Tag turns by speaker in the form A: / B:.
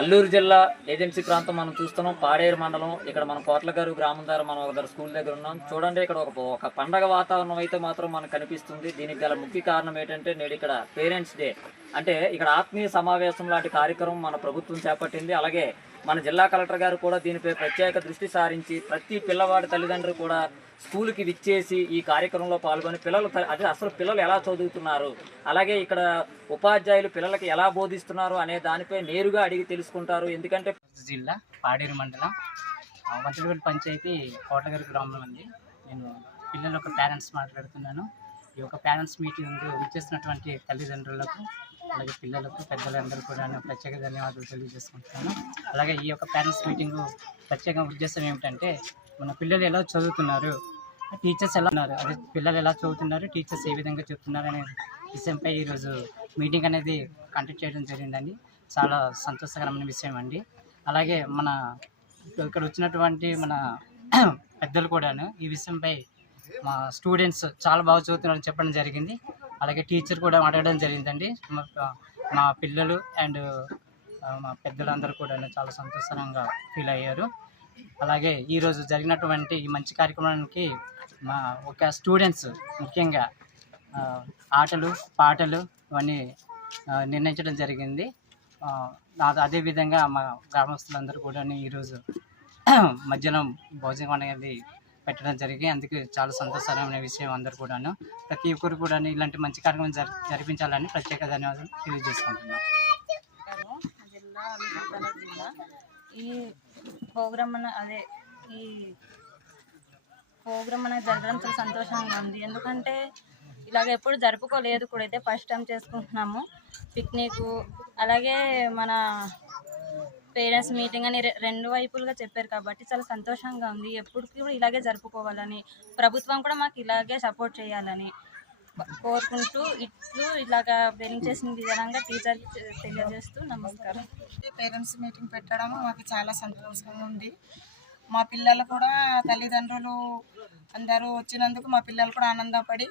A: అల్లూరు జిల్లా ఏజెన్సీ ప్రాంతం మనం చూస్తున్నాం. పాడేరు మండలం ఇక్కడ మనం కోట్లగారు గ్రామం ద్వారా మనం ఒక స్కూల్ దగ్గర ఉన్నాం. చూడండి ఇక్కడ ఒక ఒక పండగ వాతావరణం అయితే మాత్రం మనకు కనిపిస్తుంది. దీనికి గల ముఖ్య కారణం ఏంటంటే నేడు ఇక్కడ పేరెంట్స్ డే. అంటే ఇక్కడ ఆత్మీయ సమావేశం లాంటి కార్యక్రమం మన ప్రభుత్వం చేపట్టింది. అలాగే మన జిల్లా కలెక్టర్ గారు కూడా దీనిపై ప్రత్యేక దృష్టి సారించి ప్రతి పిల్లవాడి తల్లిదండ్రులు కూడా స్కూల్కి విచ్చేసి ఈ కార్యక్రమంలో పాల్గొని పిల్లలు అదే అసలు పిల్లలు ఎలా చదువుతున్నారు? అలాగే ఇక్కడ ఉపాధ్యాయులు పిల్లలకి ఎలా బోధిస్తున్నారు అనే దానిపై నేరుగా అడిగి తెలుసుకుంటారు. ఎందుకంటే
B: జిల్లా పాడేరు మండలం. మంత్రిపల్లి పంచాయతీ కోటగారి గ్రామం అండి నేను పిల్లల యొక్క పేరెంట్స్ మాట్లాడుతున్నాను. ఈ యొక్క పేరెంట్స్ మీటింగ్ విచ్చేసినటువంటి తల్లిదండ్రులకు అలాగే పిల్లలకు పెద్దలందరూ కూడా ప్రత్యేక ధన్యవాదాలు తెలియజేసుకుంటున్నాను. అలాగే ఈ యొక్క పేరెంట్స్ మీటింగ్ ప్రత్యేక ఉద్దేశం ఏమిటంటే మన పిల్లలు ఎలా చదువుతున్నారు? టీచర్స్ ఎలా ఉన్నారు? అదే పిల్లలు ఎలా చదువుతున్నారు? టీచర్స్ ఏ విధంగా చెప్తున్నారు? అనే విషయంపై ఈరోజు మీటింగ్ అనేది కండక్ట్ చేయడం జరిగిందండి. చాలా సంతోషకరమైన విషయం అండి. అలాగే మన ఇక్కడ వచ్చినటువంటి మన పెద్దలు కూడాను ఈ విషయంపై మా స్టూడెంట్స్ చాలా బాగా చదువుతున్నారని చెప్పడం జరిగింది. అలాగే టీచర్ కూడా అడగడం జరిగిందండి. మా- మా పిల్లలు అండ్ మా పెద్దలందరూ కూడా చాలా సంతోషంగా ఫీల్ అయ్యారు. అలాగే ఈరోజు జరిగినటువంటి ఈ మంచి కార్యక్రమానికి మా ఒక స్టూడెంట్స్ ముఖ్యంగా ఆటలు పాటలు ఇవన్నీ నిర్ణయించడం జరిగింది. అదేవిధంగా మా గ్రామస్తులందరూ కూడా ఈరోజు మధ్యాహ్నం భోజనం అనేది పెట్టడం జరిగి అందుకే చాలా సంతోషకరమైన విషయం అందరు కూడాను. ప్రతి ఒక్కరు కూడా ఇలాంటి మంచి కార్యక్రమం జరి జరిపించాలని ప్రత్యేక ధన్యవాదాలు తెలియజేసుకుంటున్నాం.
C: ఈ ప్రోగ్రామ్ అదే ఈ ప్రోగ్రామ్ అనేది జరగడం చాలా సంతోషంగా ఉంది. ఎందుకంటే ఇలాగ ఎప్పుడు జరుపుకోలేదు కూడా. అయితే ఫస్ట్ టైం చేసుకుంటున్నాము. పిక్నిక్ అలాగే మన పేరెంట్స్ మీటింగ్ అని రె- రెండు వైపులుగా చెప్పారు కాబట్టి చాలా సంతోషంగా ఉంది. ఎప్పటికీ కూడా ఇలాగే జరుపుకోవాలని ప్రభుత్వం కూడా మాకు ఇలాగే సపోర్ట్ చేయాలని. కోరుకుంటూ ఇట్లు ఇలాగా బెరింగ్ చేసిన విధానంగా టీచర్ తెలియజేస్తూ నమస్కారం.
D: పేరెంట్స్ మీటింగ్ పెట్టడం మాకు చాలా సంతోషంగా ఉంది. మా పిల్లలు కూడా తల్లిదండ్రులు అందరూ వచ్చినందుకు మా పిల్లలు కూడా ఆనందపడి